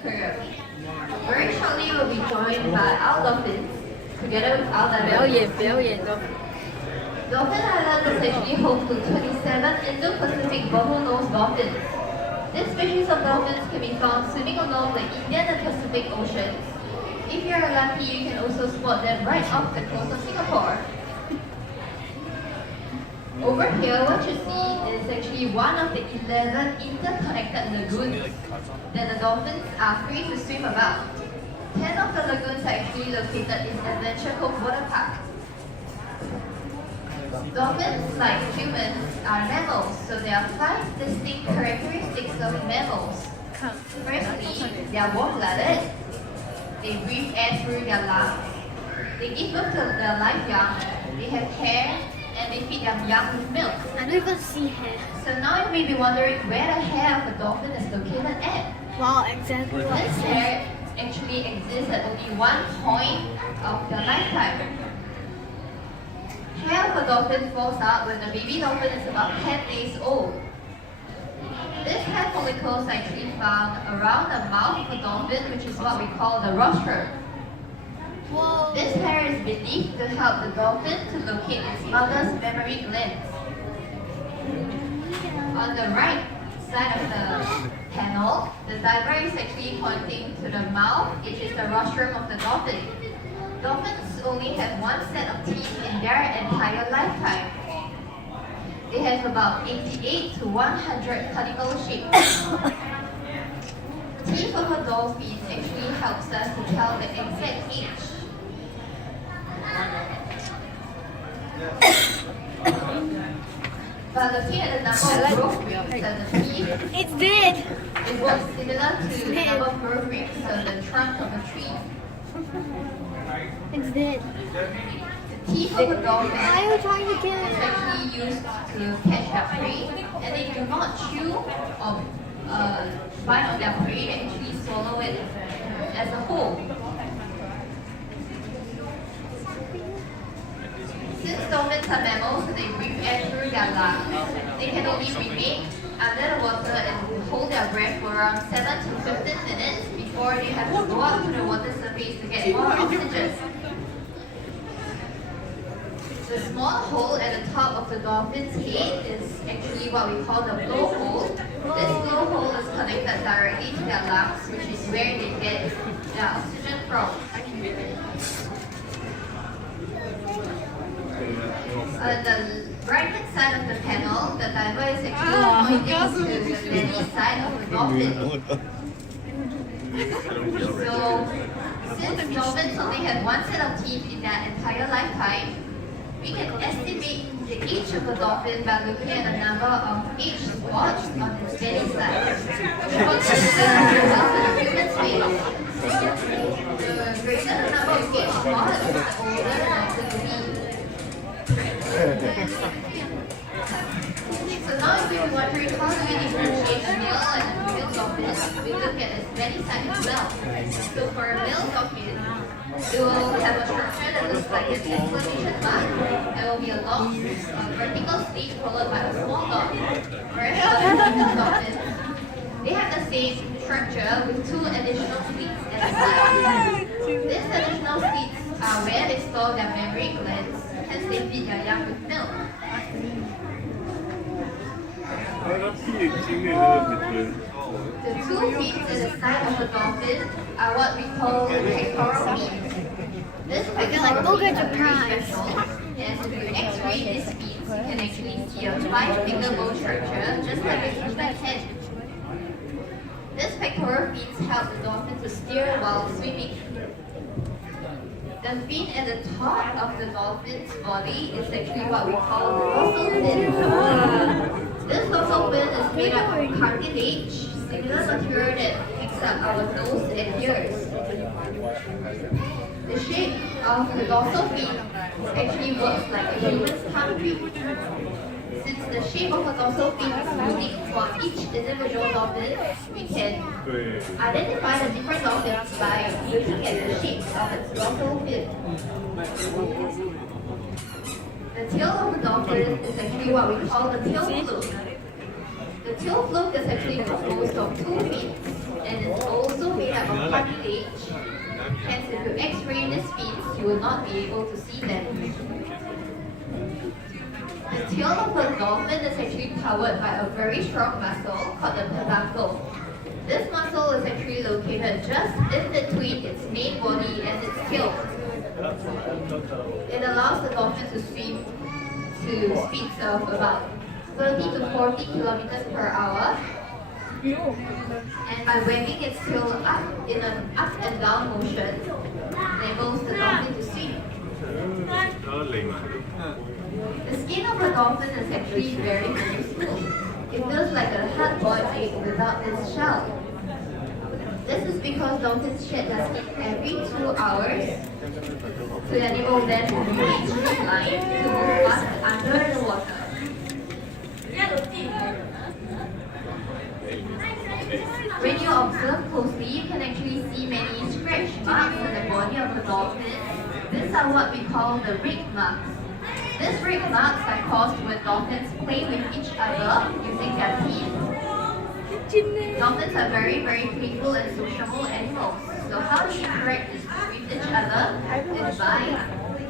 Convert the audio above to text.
Aquarium. Very shortly, we'll be joined by our dolphins, together with our 表演。 Dolphin Island is actually home to 27 Indo-Pacific bottlenose dolphins. This species of dolphins can be found swimming along the Indian and Pacific Oceans. If you're lucky, you can also spot them right off the coast of Singapore. Over here, what you see is actually one of the 11 interconnected lagoons that the dolphins are free to swim about. 10 of the lagoons are actually located in Adventure Cove Water Park. Dolphins, like humans, are mammals, so there are 5 distinct characteristics of mammals. Firstly, they are warm-blooded. They breathe air through their lungs. They give birth to their live young. They have hair, and they feed their young with milk. I don't even see hair. So now you may be wondering where the hair of a dolphin is located at. Wow, exactly what This it says. hair actually exists at only one point of their lifetime. Hair of a dolphin falls out when the baby dolphin is about 10 days old. This hair follicles are actually found around the mouth of a dolphin, which is what we call the rostrum. Whoa. This hair is believed to help the dolphin to locate its mother's mammary glands. On the right side of the panel, the diver is actually pointing to the mouth, which is the rostrum of the dolphin. Dolphins only have one set of teeth in their entire lifetime. They have about 88 to 100 conical shapes. Teeth of a dolphin actually helps us to tell the exact age. But looking at the number of growth rings and the teeth, It's dead. it was similar to the number of growth rings on the trunk of a tree. It's dead. The teeth of a dolphin Why are you trying to kill is it? actually used to catch their prey, and they do not chew or bite on their prey, they actually swallow it as a whole. Since dolphins are mammals and they breathe air through their lungs, they can only remain under the water and hold their breath for around 7 to 15 minutes before they have to go up to the water surface to get more oxygen. The small hole at the top of the dolphin's head is actually what we call the blowhole. This blowhole is connected directly to their lungs, which is where they get their oxygen from. On the right-hand side of the panel, the diver is actually pointing to the belly side of the dolphin. So, since dolphins only have one set of teeth in their entire lifetime, we can estimate the age of a dolphin by looking at the number of age spots on its belly side. Spots are similar to human face. The greater the number of age spots, the older the dolphin will be. So now if you're wondering how do we differentiate a male and a female dolphin, we look at its belly side as well. So for a male dolphin, it will have a structure that looks like an exclamation mark. There will be a long vertical slit followed by a small dot. Whereas for the female dolphin, they have the same structure with 2 additional slits at the side. These additional slits are where they store their mammary glands, hence they feed their young with milk. The 2 fins at the side of the dolphin are what we call pectoral fins. This pectoral fins are very special, as if you x-ray these fins, you can actually see a 5-finger bone structure, just like a human hand. These pectoral fins help the dolphin to steer while swimming. The fin at the top of the dolphin's body is actually what we call the dorsal fin. This dorsal fin is made up of cartilage, similar material that picks up our nose and ears. The shape of the dorsal fin actually works like a human's thumbprint. Since the shape of a dorsal fin is unique for each individual dolphin, we can identify the different dolphins by looking at the shape of its dorsal fin. The tail of a dolphin is actually what we call the tail fluke. The tail fluke is actually composed of 2 fins and is also made puppy age. Hence, if you x-ray these fins, you will not be able to see them. The tail of a dolphin is actually powered by a very strong muscle called the peduncle. This muscle is actually located just in between its main body and its tail. It allows the dolphin to swim to speeds of about 30 to 40 kilometers per hour. And by wagging its tail up in an up and down motion, enables the dolphin to swim. The skin of a dolphin is actually very, very smooth. It feels like a hard-boiled egg without its shell. This is because dolphins shed their skin every 2 hours to enable them to remain streamlined to move fast under the water. When you observe closely, you can actually see many scratch marks on the body of the dolphin. These are what we call the rig marks. These rig marks are caused when dolphins play with each other using their teeth. Dolphins are very, very playful and sociable animals. So how do we interact with each other? Is by